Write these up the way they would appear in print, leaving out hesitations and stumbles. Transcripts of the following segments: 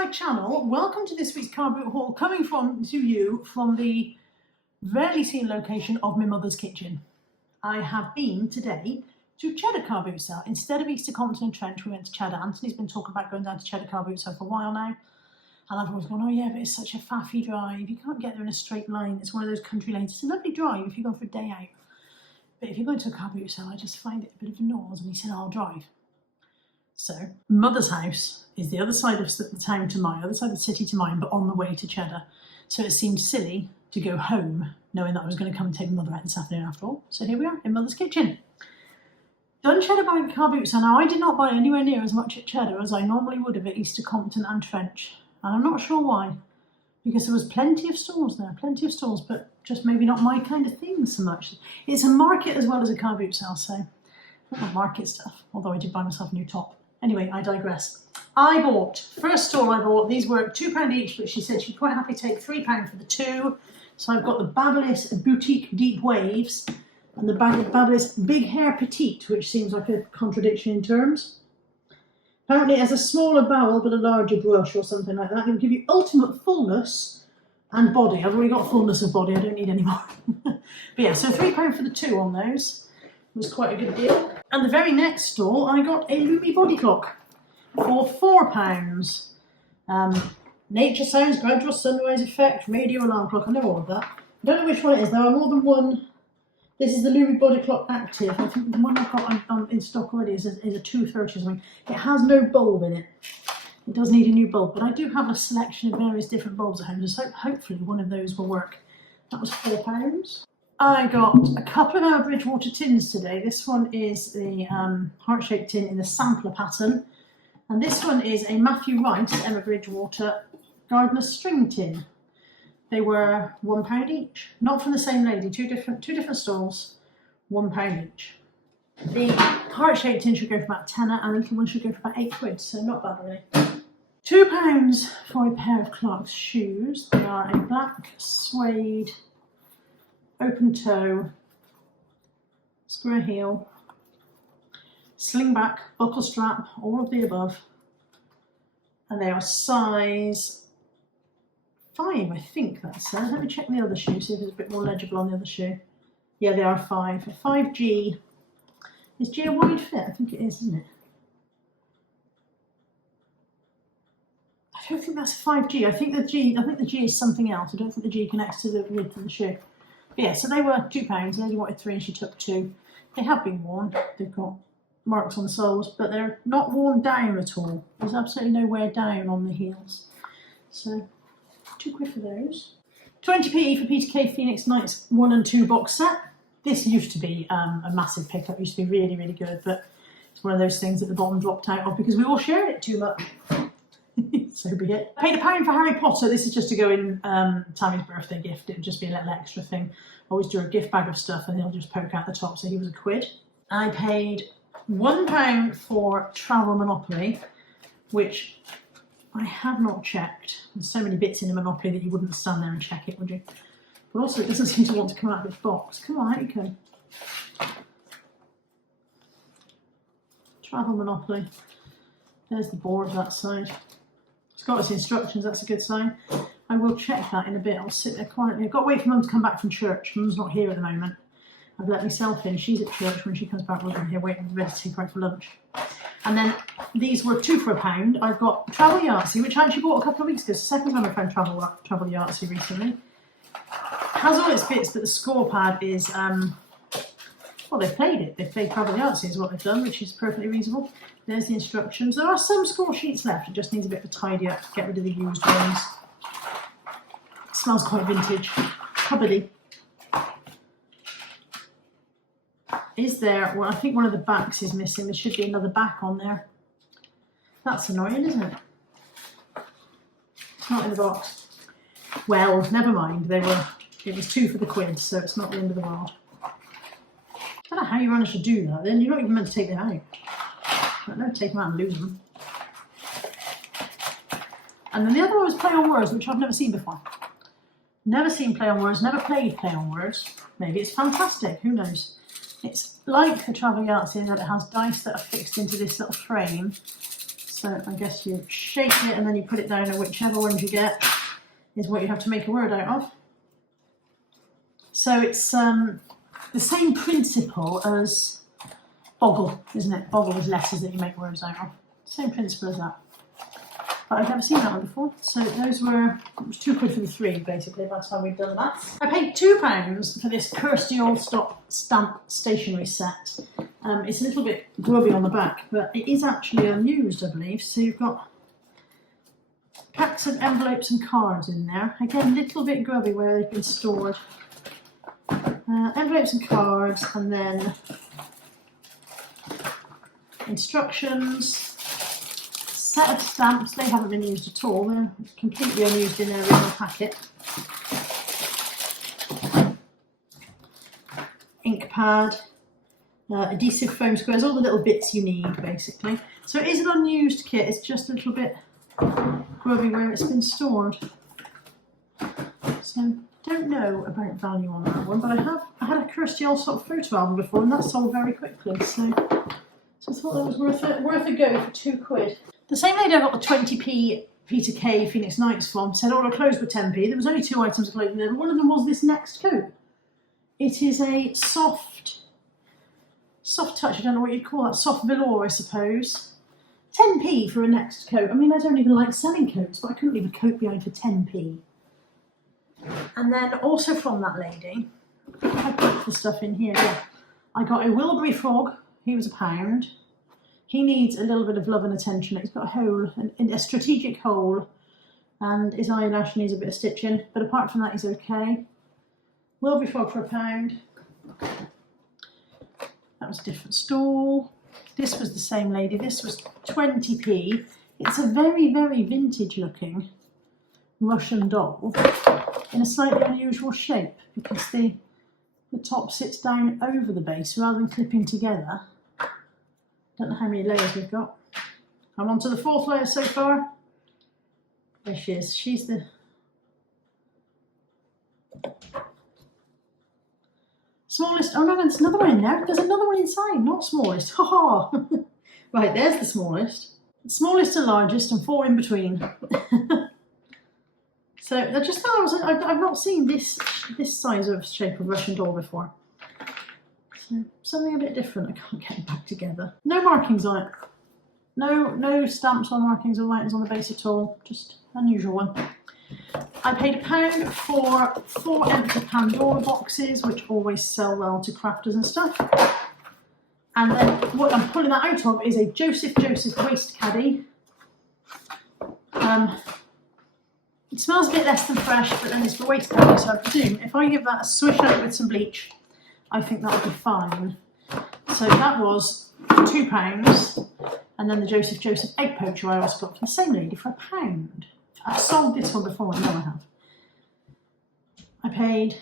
my channel. Welcome to this week's car boot haul, coming to you from the rarely seen location of my mother's kitchen. I have been today to Cheddar car boot sale. Instead of Easter Compton and Trench, we went to Cheddar. Anthony's been talking about going down to Cheddar car boot sale for a while now. And I've always gone, oh yeah, but it's such a faffy drive. You can't get there in a straight line. It's one of those country lanes. It's a lovely drive if you go for a day out. But if you're going to a car boot sale, I just find it a bit of a nose. And he said, I'll drive. So, mother's house is the other side of the town to mine, other side of the city to mine, but on the way to Cheddar. So it seemed silly to go home knowing that I was going to come and take mother out this afternoon after all. So here we are in mother's kitchen. Done Cheddar buying car boots, and now I did not buy anywhere near as much at Cheddar as I normally would have at Easter Compton and Trench. And I'm not sure why, because there was plenty of stores there, but just maybe not my kind of thing so much. It's a market as well as a car boot sale, so not market stuff, although I did buy myself a new top. Anyway, I digress. First store I bought, these were £2 each, but she said she'd quite happily take £3 for the two. So I've got the Babyliss Boutique Deep Waves and the Babyliss Big Hair Petite, which seems like a contradiction in terms. Apparently it has a smaller barrel but a larger brush or something like that. It will give you ultimate fullness and body. I've already got fullness of body, I don't need any more. But yeah, so £3 for the two on those. It was quite a good deal. And the very next store, I got a Lumi body clock for £4. Nature sounds, gradual sunrise effect, radio alarm clock. I know all of that. I don't know which one it is. There are more than one. This is the Lumi body clock active. I think the one I've got in stock already is a 230 or something. It has no bulb in it. It does need a new bulb, but I do have a selection of various different bulbs at home, so hopefully one of those will work. That was £4. I got a couple of our Bridgewater tins today. This one is the heart-shaped tin in the sampler pattern. And this one is a Matthew Rice Emma Bridgewater gardener string tin. They were £1 each. Not from the same lady, two different stalls, £1 each. The heart-shaped tin should go for about tenner, and the little one should go for about £8, so not bad really. £2 for a pair of Clark's shoes. They are a black suede open toe, square heel, sling back, buckle strap, all of the above. And they are size 5, I think that says. Let me check the other shoe, see if it's a bit more legible on the other shoe. Yeah, they are 5. A 5G. Is G a wide fit? I think it is, isn't it? I don't think that's 5G. I think the G is something else. I don't think the G connects to the width of the shoe. But yeah, so they were £2. The lady wanted 3 and she took 2. They have been worn. They've got marks on the soles, but they're not worn down at all. There's absolutely no wear down on the heels. So £2 for those. 20p for Peter Kay Phoenix Nights 1 and 2 box set. This used to be a massive pickup. It used to be really, really good, but it's one of those things that the bottom dropped out of because we all shared it too much. So be it. I paid £1 for Harry Potter. This is just to go in Tammy's birthday gift. It would just be a little extra thing. I always do a gift bag of stuff and he'll just poke out the top, so he was £1. I paid £1 for Travel Monopoly, which I have not checked. There's so many bits in the Monopoly that you wouldn't stand there and check it, would you? But also it doesn't seem to want to come out of its box. Come on, out you come. Travel Monopoly. There's the board that side. It's got its instructions, that's a good sign. I will check that in a bit. I'll sit there quietly. I've got to wait for Mum to come back from church. Mum's not here at the moment. I've let myself in. She's at church. When she comes back, we're here waiting, ready to take her out for lunch. And then these were 2 for £1. I've got Travel Yahtzee, which I actually bought a couple of weeks ago. It's the second time I found Travel Yahtzee recently. Has all its bits, but the score pad is, well, they've played it. They've played Travel Yahtzee is what they've done, which is perfectly reasonable. There's the instructions. There are some score sheets left. It just needs a bit of a tidy up, get rid of the used ones. It smells quite vintage. Cupboardy. Is there, well, I think one of the backs is missing. There should be another back on there. That's annoying, isn't it? It's not in the box. Well, never mind. It was 2 for the £1, so it's not the end of the world. I don't know how you managed to do that. Then you're not even meant to take them out. I don't know, take them out and lose them. And then the other one was Play on Words, which I've never seen before. Never seen Play on Words, never played Play on Words. Maybe it's fantastic, who knows? It's like the Travel Yahtzee in that it has dice that are fixed into this little frame. So I guess you shake it and then you put it down, and whichever ones you get is what you have to make a word out of. So it's the same principle as boggle, isn't it? Boggle is letters that you make words out of. Same principle as that. But I've never seen that one before. So those were, it was £2 for the 3 basically, that's how we've done that. I paid £2 for this Kirsty Allstop stamp stationery set. It's a little bit grubby on the back, but it is actually unused, I believe. So you've got packs of envelopes and cards in there. Again, a little bit grubby where they've been stored. Envelopes and cards, and then instructions, set of stamps. They haven't been used at all, they're completely unused in their original packet. Ink pad, adhesive foam squares, all the little bits you need basically. So it is an unused kit, it's just a little bit grubby where it's been stored. So don't know about value on that one, but I had a Kirsty Allstop photo album before, and that sold very quickly. So I thought that was worth a go for £2. The same lady I got the 20p Peter Kay Phoenix Nights from said all her clothes were 10p. There was only 2 items of clothing there, but one of them was this next coat. It is a soft touch, I don't know what you'd call that, soft velour I suppose. 10p for a next coat. I mean, I don't even like selling coats, but I couldn't leave a coat behind for 10p. And then also from that lady, I put the stuff in here, yeah. I got a Wilbury frog, he was £1. He needs a little bit of love and attention. He's got a hole, a strategic hole, and his eyelash needs a bit of stitching, but apart from that he's okay. Wilbury frog for £1. That was a different stall. This was the same lady, this was 20p. It's a very, very vintage looking Russian doll in a slightly unusual shape because the top sits down over the base rather than clipping together. Don't know how many layers we've got. I'm on to the 4th layer so far. There she is. She's the smallest. Oh no, there's another one in there. There's another one inside, not smallest. Ha ha. Right, there's the smallest. Smallest and largest, and 4 in between. So I just thought I've not seen this size of shape of Russian doll before. So something a bit different. I can't get it back together. No markings on it. No stamps or markings or writings on the base at all. Just unusual one. I paid £1 for 4 empty Pandora boxes, which always sell well to crafters and stuff. And then what I'm pulling that out of is a Joseph waist caddy. It smells a bit less than fresh, but then it's for waist caddy, so I presume if I give that a swish out with some bleach, I think that'll be fine. So that was £2, and then the Joseph egg poacher I also got from the same lady for £1. I've sold this one before, I know I have. I paid,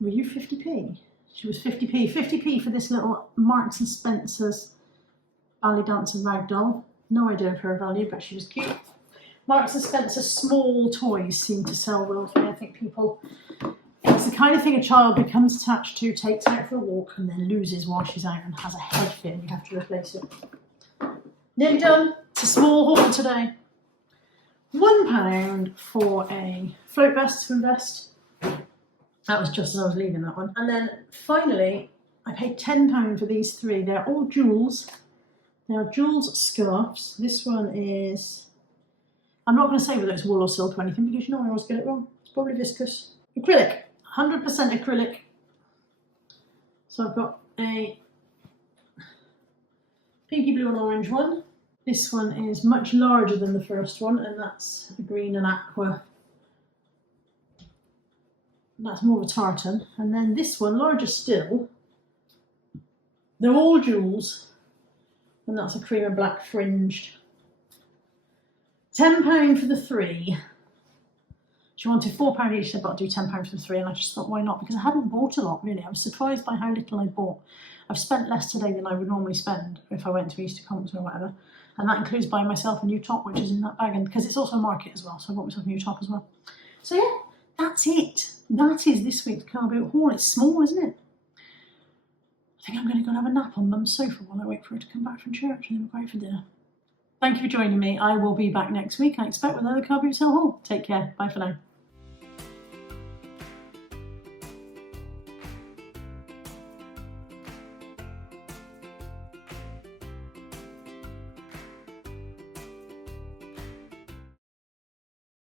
were you 50p? She was 50p. 50p for this little Marks and Spencer's ballet dancer Ragdoll. No idea of her value, but she was cute. Marks and Spencer small toys seem to sell well to me. I think people, it's the kind of thing a child becomes attached to, takes out for a walk, and then loses while she's out and has a head fit and you have to replace it. Nearly done. It's a small haul today. £1 for a float vest from Vest. That was just as I was leaving that one. And then finally, I paid £10 for these 3. They're all jewels. They are jewels scarves. This one is, I'm not going to say whether it's wool or silk or anything because you know I always get it wrong. It's probably viscose. Acrylic, 100% acrylic. So I've got a pinky blue and orange one. This one is much larger than the first one, and that's a green and aqua. That's more of a tartan. And then this one, larger still. They're all jewels, and that's a cream and black fringed. £10 for the 3. She wanted £4 each, so I've got to do £10 for the 3, and I just thought, why not? Because I hadn't bought a lot, really. I was surprised by how little I bought. I've spent less today than I would normally spend if I went to Easter comps or whatever. And that includes buying myself a new top, which is in that bag, and because it's also a market as well, so I bought myself a new top as well. So yeah, that's it. That is this week's car boot haul. It's small, isn't it? I think I'm going to go and have a nap on Mum's sofa while I wait for her to come back from church and then we'll go out for dinner. Thank you for joining me. I will be back next week, I expect, with another car boot sale haul. Take care. Bye for now.